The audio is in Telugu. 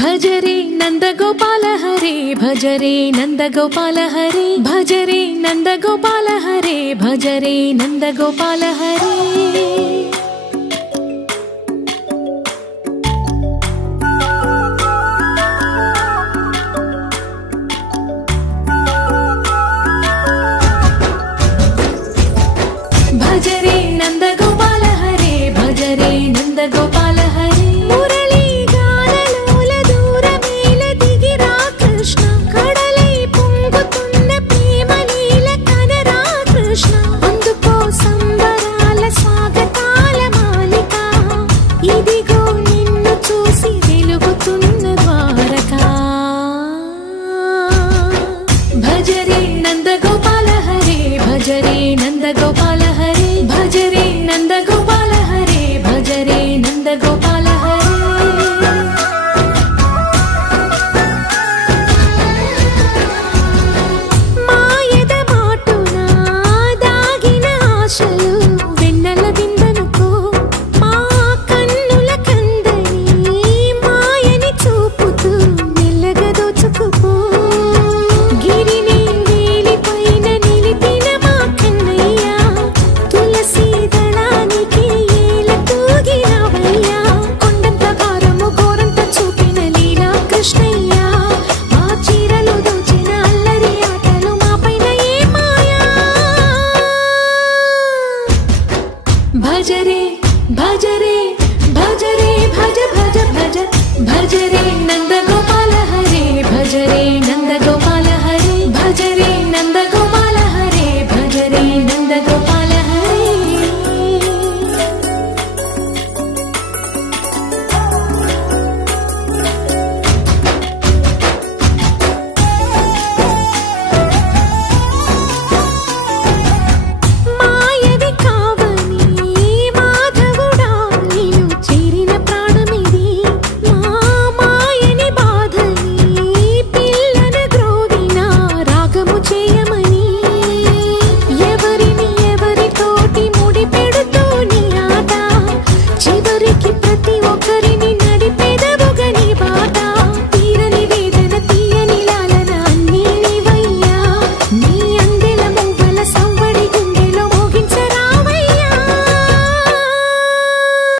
भजरे नंद गोपाल हरे भजरे नंद गोपाल हरे भजरे नंद गोपाल हरे भजरे नंद गोपाल हरे भजरे नंद गोपाल हरे भजरे नंद गोपाल हरे मुरली गानलोल दूरमेल दिगिरा कृष्ण कड़लै పొంగుతున్న ప్రేమ లీల కనరా కృష్ణ అందుకో సంబరాల స్వాగతాల మాలిక ఇదిగో నిన్ను చూసి వెలుగుతున్న ద్వారకా భజరే నంద గోపాల హరే భజరే నంద గోపాల हरे भजरे नंद गोपाल हरे भजरे नंद गोपाल हरे मायद माटुना दागिन आशलु वेन्नल विंदनुको मा कन्नुल कंदनी मायनि चूपुतू మెల్లగా దోచుకుపో గిరిని వేలిపైన నిలిపిన మా కన్నయ్య తులసి దళానికి ఏల తూగినవయ్యా కొండంత భారము గోరంత చూపిన లీలా కృష్ణయ్య మా చీరలు దోచిన అల్లరి ఆటలు మాపైన ఏ మాయా భజరే భజరే భజరే భజ భజ భజ భజరే నంద